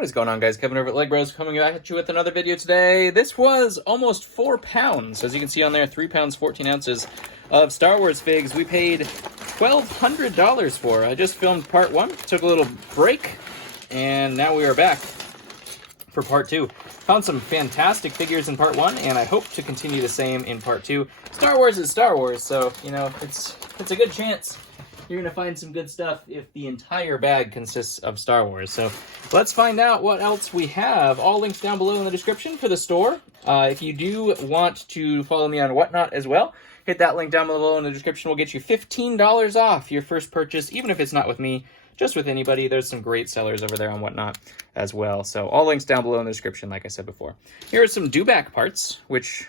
What is going on, guys? Kevin over at Legbros coming back at you with another video today. This was almost 4 pounds. As you can see on there, 3 pounds, 14 ounces of Star Wars figs. We paid $1,200 for. I just filmed part 1, took a little break, and now we are back for part 2. Found some fantastic figures in part 1, and I hope to continue the same in part 2. Star Wars is Star Wars, so, you know, it's a good chance you're gonna find some good stuff if the entire bag consists of Star Wars. So let's find out what else we have. All links down below in the description for the store. If you do want to follow me on Whatnot as well, hit that link down below in the description. We'll get you $15 off your first purchase, even if it's not with me, just with anybody. There's some great sellers over there on Whatnot as well. So all links down below in the description, like I said before. Here are some dewback parts, which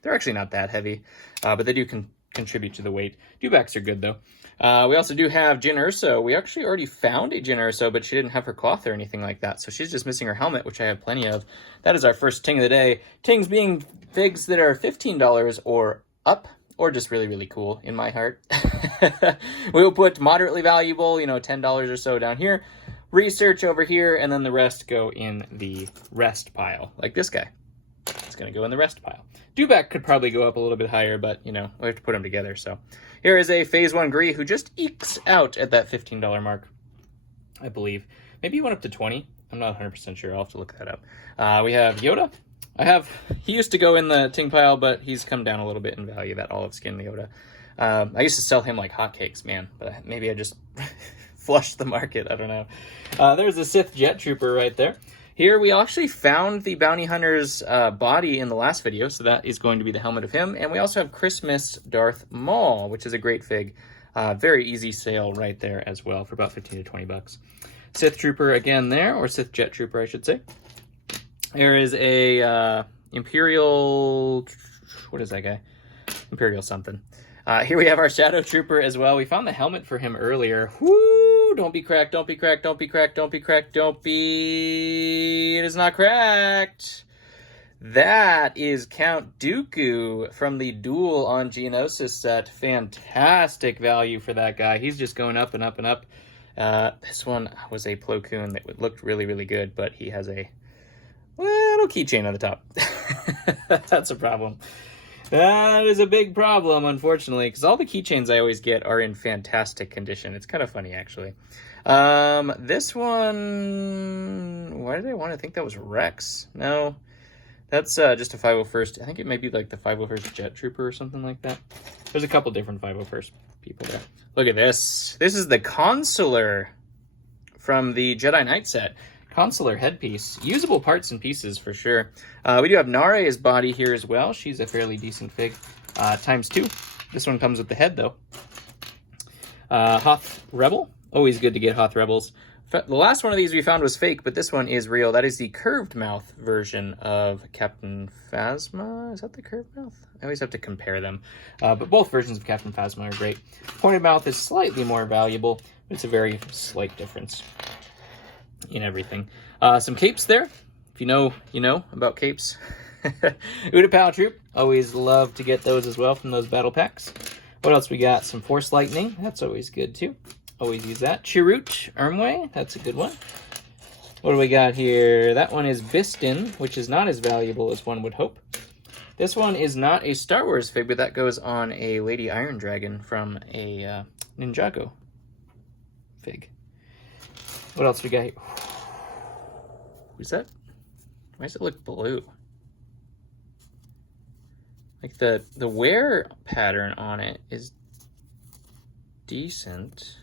they're actually not that heavy, but they do contribute to the weight. Dewbacks are good, though. We also do have Jyn Erso. We actually already found a Jyn Erso, but she didn't have her cloth or anything like that, so she's just missing her helmet, which I have plenty of. That is our first ting of the day. Tings being figs that are $15 or up, or just really, really cool in my heart. We will put moderately valuable, you know, $10 or so down here, research over here, and then the rest go in the rest pile, like this guy. It's going to go in the rest pile. Dewback could probably go up a little bit higher, but, you know, we have to put them together. So here is a Phase 1 Gree who just ekes out at that $15 mark, I believe. Maybe he went up to 20. I'm not 100% sure. I'll have to look that up. We have Yoda. He used to go in the ting pile, but he's come down a little bit in value, that olive skin Yoda. I used to sell him like hotcakes, man, but maybe I just flushed the market. I don't know. There's a Sith Jet Trooper right there. Here we actually found the Bounty Hunter's body in the last video, so that is going to be the helmet of him. And we also have Christmas Darth Maul, which is a great fig. Very easy sale right there as well for about 15 to 20 bucks. Sith Trooper again there, or Sith Jet Trooper, I should say. There is a Imperial... What is that guy? Imperial something. Here we have our Shadow Trooper as well. We found the helmet for him earlier. Woo! Don't be cracked, don't be cracked, don't be cracked, don't be cracked, don't be... It is not cracked. That is Count Dooku from the Duel on Geonosis set. Fantastic value for that guy. He's just going up and up and up. This one was a Plo Koon that looked really, really good, but he has a little keychain on the top. That's a problem. That is a big problem, unfortunately, because all the keychains I always get are in fantastic condition. It's kind of funny, actually. This one... Why did I want to think that was Rex? No, that's just a 501st. I think it may be like the 501st Jet Trooper or something like that. There's a couple different 501st people there. Look at this. This is the Consular from the Jedi Knight set. Consular headpiece. Usable parts and pieces for sure. We do have Nare's body here as well. She's a fairly decent fig. ×2. This one comes with the head, though. Hoth Rebel. Always good to get Hoth Rebels. The last one of these we found was fake, but this one is real. That is the curved mouth version of Captain Phasma. Is that the curved mouth? I always have to compare them. But both versions of Captain Phasma are great. Pointed mouth is slightly more valuable, but it's a very slight difference in everything. Some capes there. If you know, you know about capes. Utapau Troop. Always love to get those as well from those battle packs. What else we got? Some Force Lightning. That's always good too. Always use that. Chirrut Ermway. That's a good one. What do we got here? That one is Bistin, which is not as valuable as one would hope. This one is not a Star Wars fig, but that goes on a Lady Iron Dragon from a Ninjago fig. What else we got here? Is that? Why does it look blue? Like the wear pattern on it is decent.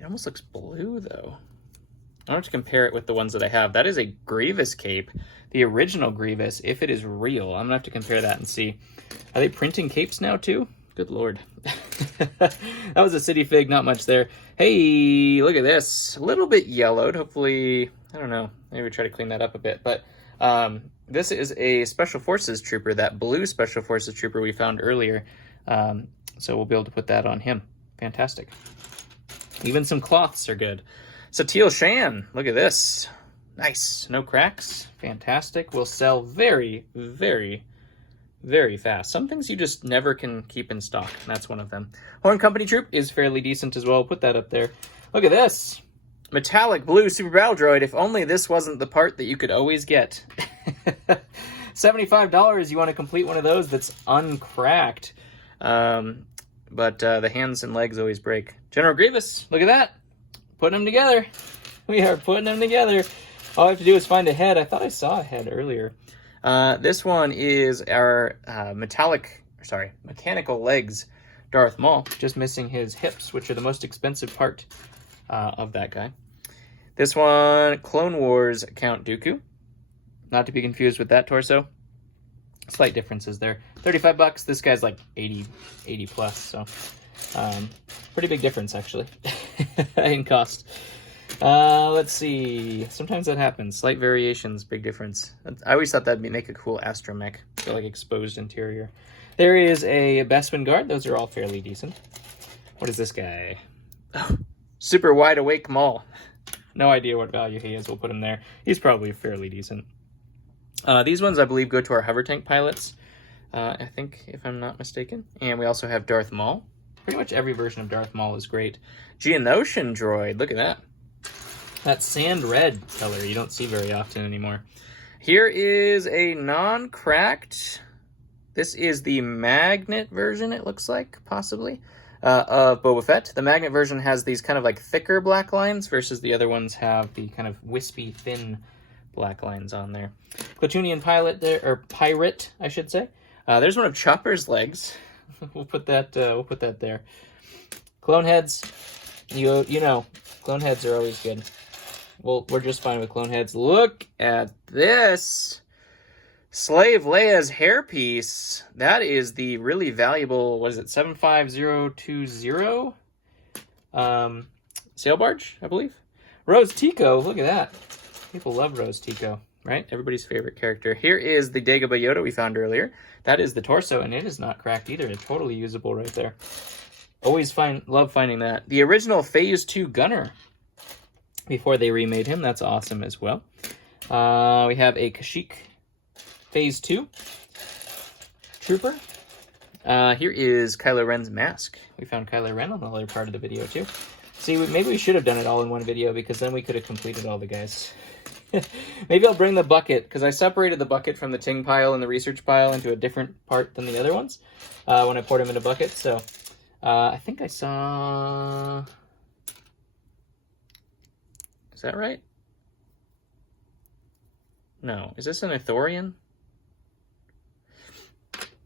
It almost looks blue though. I don't have to compare it with the ones that I have. That is a Grievous cape, the original Grievous, if it is real. I'm gonna have to compare that and see. Are they printing capes now too? Good lord. That was a city fig, not much there. Hey, look at this. A little bit yellowed. Hopefully, I don't know. Maybe we try to clean that up a bit. But this is a Special Forces trooper, that blue Special Forces trooper we found earlier. So we'll be able to put that on him. Fantastic. Even some cloths are good. Satele Shan, look at this. Nice. No cracks. Fantastic. Will sell very, very, very fast. Some things you just never can keep in stock, and that's one of them. Horn Company Troop is fairly decent as well. Put that up there. Look at this. metallic blue Super Battle Droid. If only this wasn't the part that you could always get. $75, you want to complete one of those that's uncracked. But the hands and legs always break. General Grievous, look at that. Putting them together. We are putting them together. All I have to do is find a head. I thought I saw a head earlier. This one is our mechanical legs Darth Maul, just missing his hips, which are the most expensive part of that guy. This one, Clone Wars Count Dooku. Not to be confused with that torso. Slight differences there. $35. This guy's like 80 plus, so pretty big difference actually in cost. Let's see. Sometimes that happens. Slight variations, big difference. I always thought that'd make a cool astromech. So like exposed interior. There is a Bespin Guard. Those are all fairly decent. What is this guy? Oh, Super Wide Awake Maul. No idea what value he is. We'll put him there. He's probably fairly decent. These ones, I believe, go to our hover tank pilots. I think, if I'm not mistaken. And we also have Darth Maul. Pretty much every version of Darth Maul is great. Geonosian droid. Look at that. That sand red color you don't see very often anymore. Here is a non-cracked... This is the magnet version, it looks like, possibly, of Boba Fett. The magnet version has these kind of like thicker black lines versus the other ones have the kind of wispy, thin black lines on there. Platoonian pilot there, or pirate, I should say. There's one of Chopper's legs. We'll put that there. Clone heads, you know, clone heads are always good. Well, we're just fine with clone heads. Look at this. Slave Leia's hairpiece. That is the really valuable, what is it, 75020? Sail barge, I believe. Rose Tico, look at that. People love Rose Tico, right? Everybody's favorite character. Here is the Dagobah Yoda we found earlier. That is the torso, and it is not cracked either. It's totally usable right there. Always love finding that. The original Phase 2 Gunner, before they remade him. That's awesome as well. We have a Kashyyyk Phase 2 Trooper. Here is Kylo Ren's mask. We found Kylo Ren on the other part of the video too. See, maybe we should have done it all in one video because then we could have completed all the guys. Maybe I'll bring the bucket because I separated the bucket from the ting pile and the research pile into a different part than the other ones when I poured them into buckets. So I think I saw... Is that right? No. Is this an Ithorian?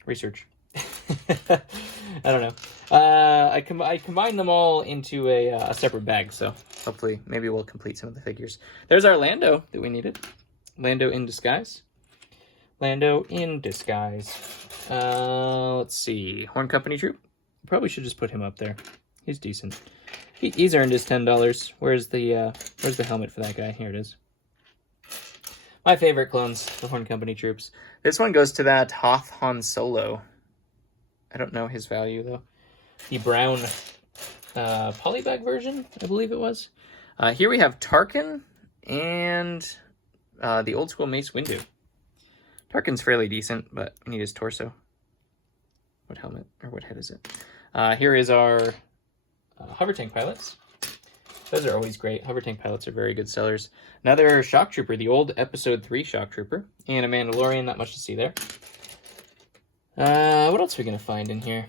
Research. I don't know. I combined them all into a separate bag, so hopefully maybe we'll complete some of the figures. There's our Lando that we needed. Lando in disguise. Lando in disguise. Let's see. Horn Company troop. Probably should just put him up there. He's decent. He's earned his $10. Where's the helmet for that guy? Here it is. My favorite clones, the Horn Company troops. This one goes to that Hoth Han Solo. I don't know his value, though. The brown polybag version, I believe it was. Here we have Tarkin and the old school Mace Windu. Tarkin's fairly decent, but we need his torso. What helmet, or what head is it? Here is our hover tank pilots. Those are always great. Hover tank pilots are very good sellers. Another Shock Trooper, the old Episode 3 Shock Trooper. And a Mandalorian, not much to see there. What else are we going to find in here?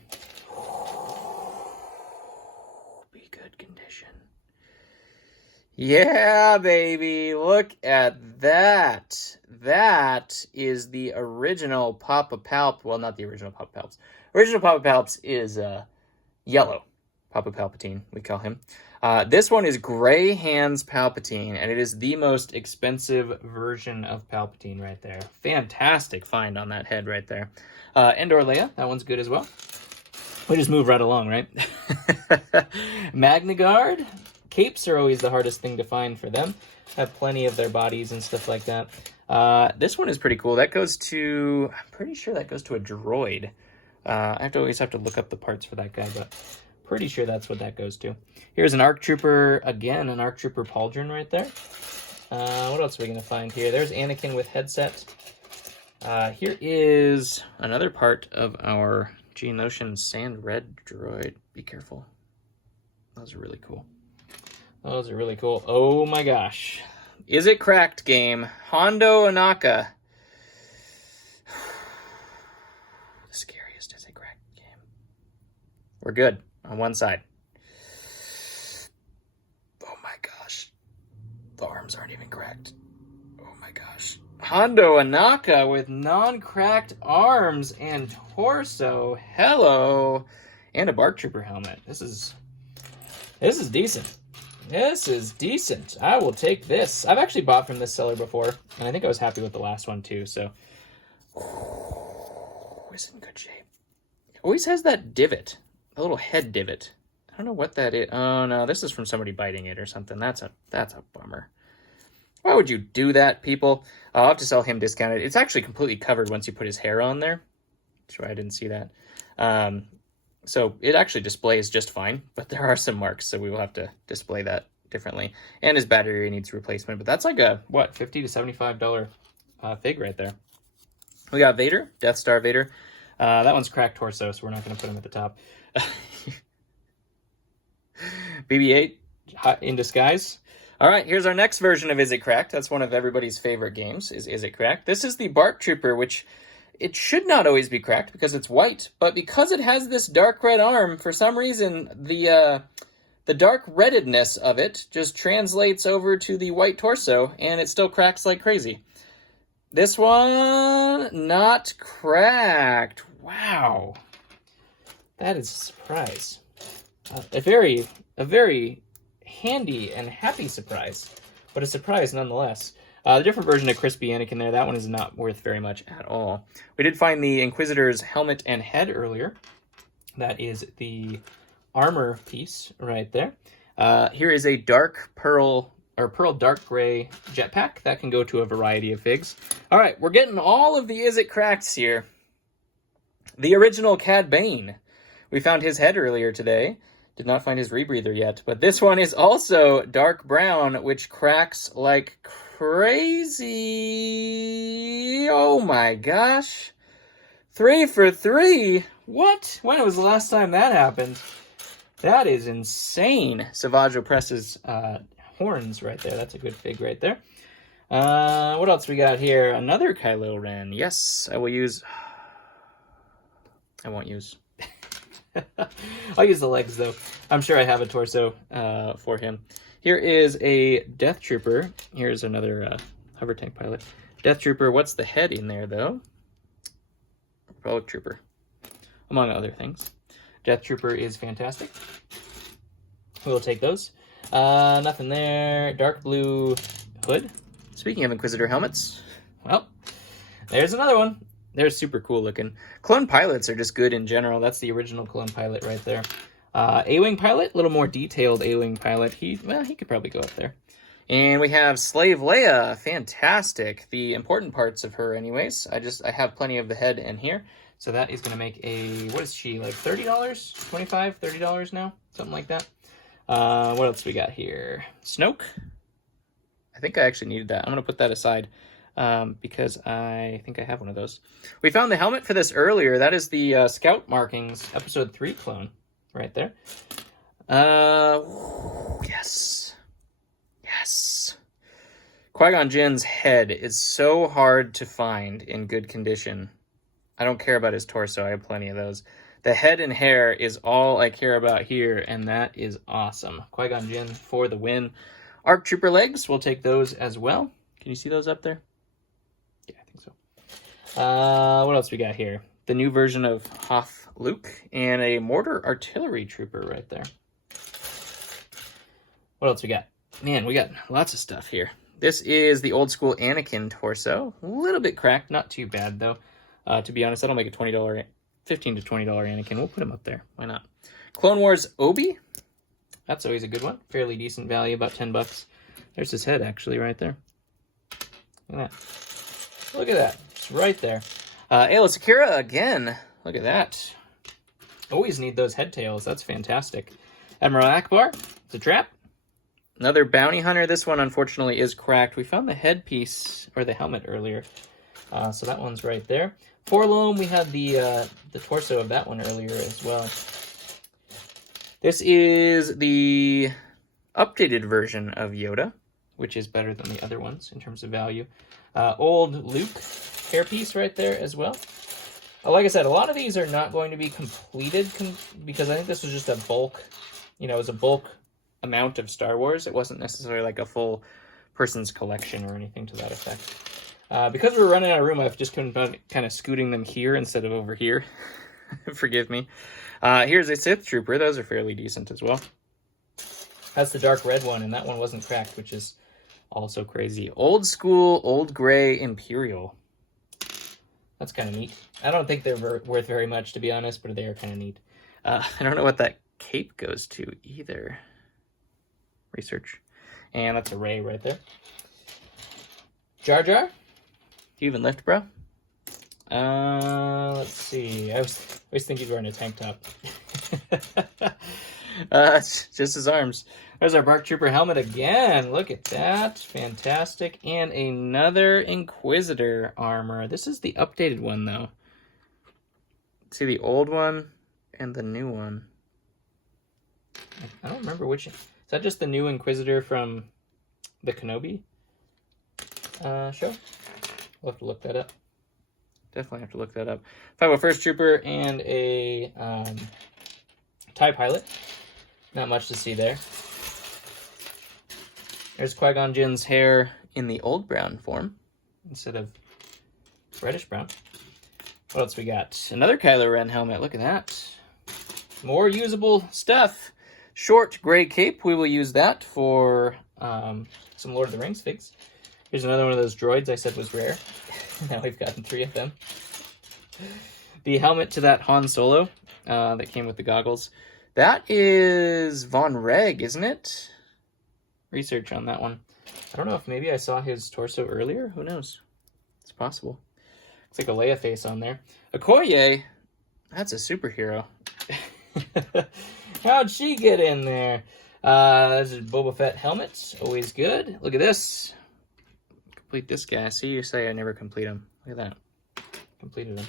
Be good condition. Yeah, baby. Look at that. That is the original Papa Palp. Well, not the original Papa Palps. Original Papa Palps is yellow. Papa Palpatine, we call him. This one is Gray Hands Palpatine, and it is the most expensive version of Palpatine right there. Fantastic find on that head right there. Endor Leia, that one's good as well. We just move right along, right? Magna Guard. Capes are always the hardest thing to find for them. Have plenty of their bodies and stuff like that. This one is pretty cool. That goes to, I'm pretty sure that goes to a droid. I always have to look up the parts for that guy, but pretty sure that's what that goes to. Here's an ARC Trooper, again, an ARC Trooper Pauldron right there. What else are we going to find here? There's Anakin with headset. Here is another part of our Geonosian Sand Red droid. Be careful. Those are really cool. Those are really cool. Oh my gosh. Is it cracked game? Hondo Anaka. The scariest is it cracked game. We're good on one side. Oh my gosh. The arms aren't even cracked. Oh my gosh. Hondo Anaka with non-cracked arms and torso. Hello. And a Bark Trooper helmet. This is decent. This is decent. I will take this. I've actually bought from this seller before, and I think I was happy with the last one too, so. Oh, it's in good shape. It always has that divot, a little head divot. I don't know what that is. Oh no, this is from somebody biting it or something. That's a bummer. Why would you do that, people? I'll have to sell him discounted. It's actually completely covered once you put his hair on there. That's why I didn't see that. So it actually displays just fine, but there are some marks, so we will have to display that differently. And his battery needs replacement, but that's like a, what, $50 to $75 fig right there. We got Vader, Death Star Vader. That one's cracked torso, so we're not going to put him at the top. BB-8 in disguise. All right, here's our next version of Is It Cracked? That's one of everybody's favorite games, is It Cracked? This is the Bark Trooper, which it should not always be cracked because it's white, but because it has this dark red arm, for some reason, the dark reddedness of it just translates over to the white torso, and it still cracks like crazy. This one, not cracked. Wow. That is a surprise. A very handy and happy surprise, but a surprise nonetheless. The different version of Crispy Anakin there, that one is not worth very much at all. We did find the Inquisitor's helmet and head earlier. That is the armor piece right there. Here is a dark pearl, or pearl dark gray jetpack. That can go to a variety of figs. All right, we're getting all of the Is It Cracks here. The original Cad Bane. We found his head earlier today. Did not find his rebreather yet, but this one is also dark brown, which cracks like crazy. Oh my gosh. 3 for 3. What? When was the last time that happened? That is insane. Savaggio presses horns right there. That's a good fig right there. What else we got here? Another Kylo Ren. Yes, I will use... I won't use... I'll use the legs, though. I'm sure I have a torso for him. Here is a Death Trooper. Here's another hover tank pilot. Death Trooper. What's the head in there, though? Republic Trooper, among other things. Death Trooper is fantastic. We'll take those. Nothing there. Dark blue hood. Speaking of Inquisitor helmets, well, there's another one. They're super cool looking. Clone pilots are just good in general. That's the original clone pilot right there. A-Wing pilot, a little more detailed A-Wing pilot. He could probably go up there. And we have Slave Leia, fantastic. The important parts of her anyways. I have plenty of the head in here. So that is going to make a, what is she, like $30? $25, $30 now? Something like that. What else we got here? Snoke. I think I actually needed that. I'm going to put that aside. Because I think I have one of those. We found the helmet for this earlier. That is the Scout Markings Episode 3 clone right there. Yes. Yes. Qui-Gon Jinn's head is so hard to find in good condition. I don't care about his torso. I have plenty of those. The head and hair is all I care about here, and that is awesome. Qui-Gon Jinn for the win. ARC Trooper legs, we'll take those as well. Can you see those up there? Yeah, I think so. What else we got here? The new version of Hoth Luke and a Mortar Artillery Trooper right there. What else we got? Man, we got lots of stuff here. This is the old school Anakin torso. A little bit cracked, not too bad though. To be honest, that'll make a $15 to $20 Anakin. We'll put him up there. Why not? Clone Wars Obi. That's always a good one. Fairly decent value, about $10. There's his head actually right there. Look at that. Look at that. It's right there. Aayla Secura again. Look at that. Always need those head tails. That's fantastic. Admiral Akbar. It's a trap. Another bounty hunter. This one, unfortunately, is cracked. We found the headpiece, or the helmet earlier. So that one's right there. Forlom, we had the torso of that one earlier as well. This is the updated version of Yoda, which is better than the other ones in terms of value. Old Luke hairpiece right there as well. Like I said, a lot of these are not going to be completed because I think this was just a bulk, you know, it was a bulk amount of Star Wars. It wasn't necessarily like a full person's collection or anything to that effect. Because we're running out of room, I've just been kind of scooting them here instead of over here. Forgive me. Here's a Sith Trooper. Those are fairly decent as well. That's the dark red one, and that one wasn't cracked, which is also crazy. Old school, old gray Imperial. That's kind of neat. I don't think they're worth very much, to be honest, but they are kind of neat. I don't know what that cape goes to either. Research. And that's a Rey right there. Jar Jar? Do you even lift, bro? Let's see. I always think he's wearing a tank top. It's just his arms. There's our Bark Trooper helmet again. Look at that. Fantastic. And another Inquisitor armor. This is the updated one, though. See the old one and the new one. I don't remember which. Is that just the new Inquisitor from the Kenobi show? We'll have to look that up. Definitely have to look that up. 501st Trooper and a TIE Pilot. Not much to see there. There's Qui-Gon Jinn's hair in the old brown form instead of reddish brown. What else we got? Another Kylo Ren helmet. Look at that. More usable stuff. Short gray cape. We will use that for some Lord of the Rings figs. Here's another one of those droids I said was rare. Now we've gotten 3 of them. The helmet to that Han Solo that came with the goggles. That is Von Reg, isn't it? Research on that one. I don't know if maybe I saw his torso earlier. Who knows? It's possible. Looks like a Leia face on there. Okoye, that's a superhero. How'd she get in there? This is Boba Fett helmet. Always good. Look at this. Complete this guy. See, you say I never complete him. Look at that. Completed him.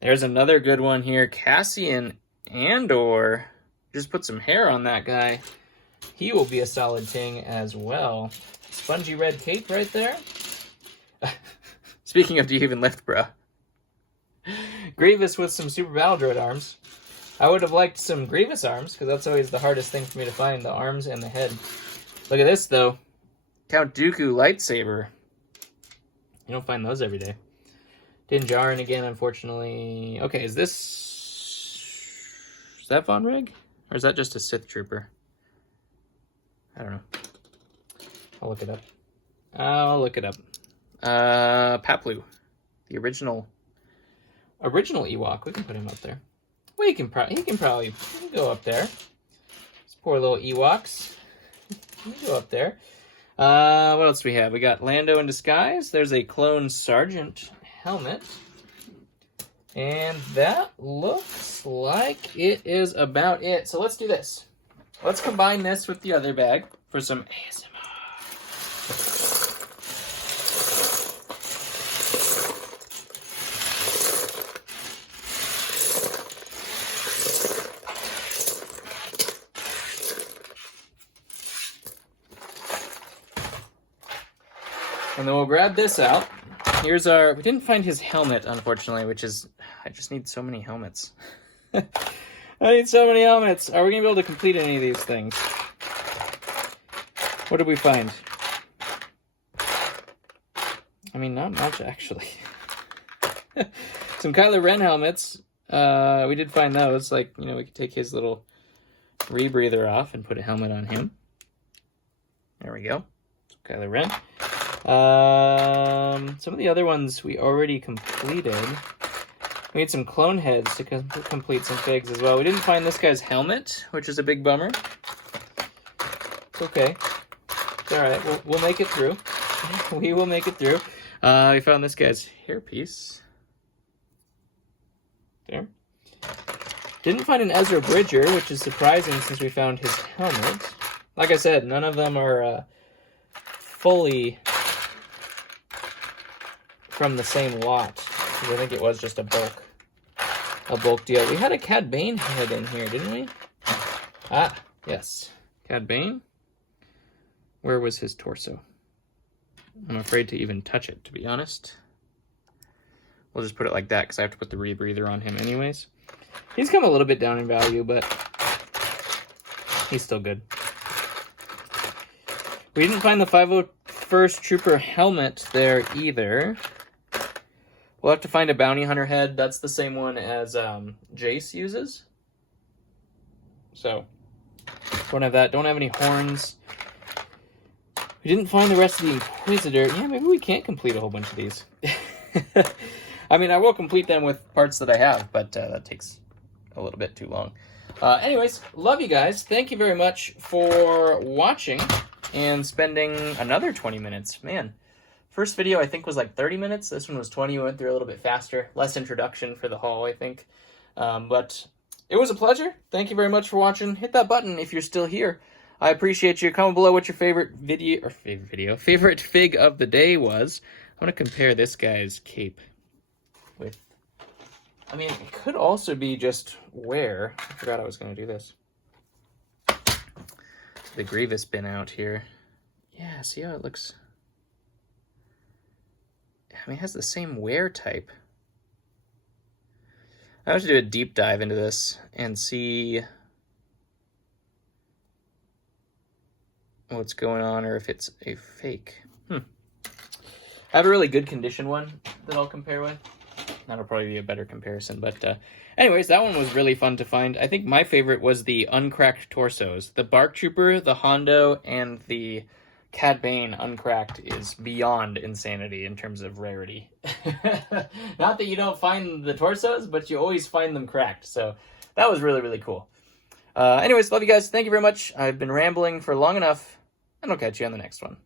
There's another good one here. Cassian Andor. Just put some hair on that guy. He will be a solid ting as well. Spongy red cape right there. Speaking of, do you even lift, bro? Grievous with some Super Battle Droid arms. I would have liked some Grievous arms, because that's always the hardest thing for me to find, the arms and the head. Look at this, though. Count Dooku lightsaber. You don't find those every day. Din Djarin again, unfortunately. Okay, is that Von Reg? Or is that just a Sith Trooper? I don't know. I'll look it up. Paplu. The original Ewok. We can put him up there. He can probably go up there. These poor little Ewoks. He can go up there. What else do we have? We got Lando in disguise. There's a clone sergeant helmet. And that looks like it is about it. So let's do this. Let's combine this with the other bag for some ASMR. And then we'll grab this out. Here's our... We didn't find his helmet, unfortunately, which is... I just need so many helmets. I need so many helmets. Are we going to be able to complete any of these things? What did we find? I mean, not much, actually. Some Kylo Ren helmets. We did find those. Like, you know, we could take his little rebreather off and put a helmet on him. There we go. So Kylo Ren. Some of the other ones we already completed. We need some clone heads to complete some figs as well. We didn't find this guy's helmet, which is a big bummer. It's okay. It's alright. We'll make it through. We will make it through. We found this guy's hairpiece. There. Didn't find an Ezra Bridger, which is surprising since we found his helmet. Like I said, none of them are fully from the same lot. I think it was just a bulk deal. We had a Cad Bane head in here, didn't we? Ah, yes. Cad Bane. Where was his torso? I'm afraid to even touch it, to be honest. We'll just put it like that because I have to put the rebreather on him anyways. He's come a little bit down in value, but he's still good. We didn't find the 501st Trooper helmet there either. We'll have to find a bounty hunter head. That's the same one as Jace uses. So, don't have that. Don't have any horns. We didn't find the rest of the Inquisitor. Yeah, maybe we can't complete a whole bunch of these. I mean, I will complete them with parts that I have, but that takes a little bit too long. Anyways, love you guys. Thank you very much for watching and spending another 20 minutes. Man, first video I think was like 30 minutes. This one was 20. We went through a little bit faster. Less introduction for the haul, I think. But it was a pleasure. Thank you very much for watching. Hit that button if you're still here. I appreciate you. Comment below what your favorite fig of the day was. I'm going to compare this guy's cape with... I mean, it could also be just wear. I forgot I was going to do this. The Grievous bin out here. Yeah, see how it looks? I mean, it has the same wear type. I have to do a deep dive into this and see what's going on or if it's a fake. I have a really good condition one that I'll compare with. That'll probably be a better comparison. But anyways, that one was really fun to find. I think my favorite was the uncracked torsos. The Bark Trooper, the Hondo, and the Cad Bane uncracked is beyond insanity in terms of rarity. Not that you don't find the torsos, but you always find them cracked. So that was really, really cool. Anyways, love you guys. Thank you very much. I've been rambling for long enough, and I'll catch you on the next one.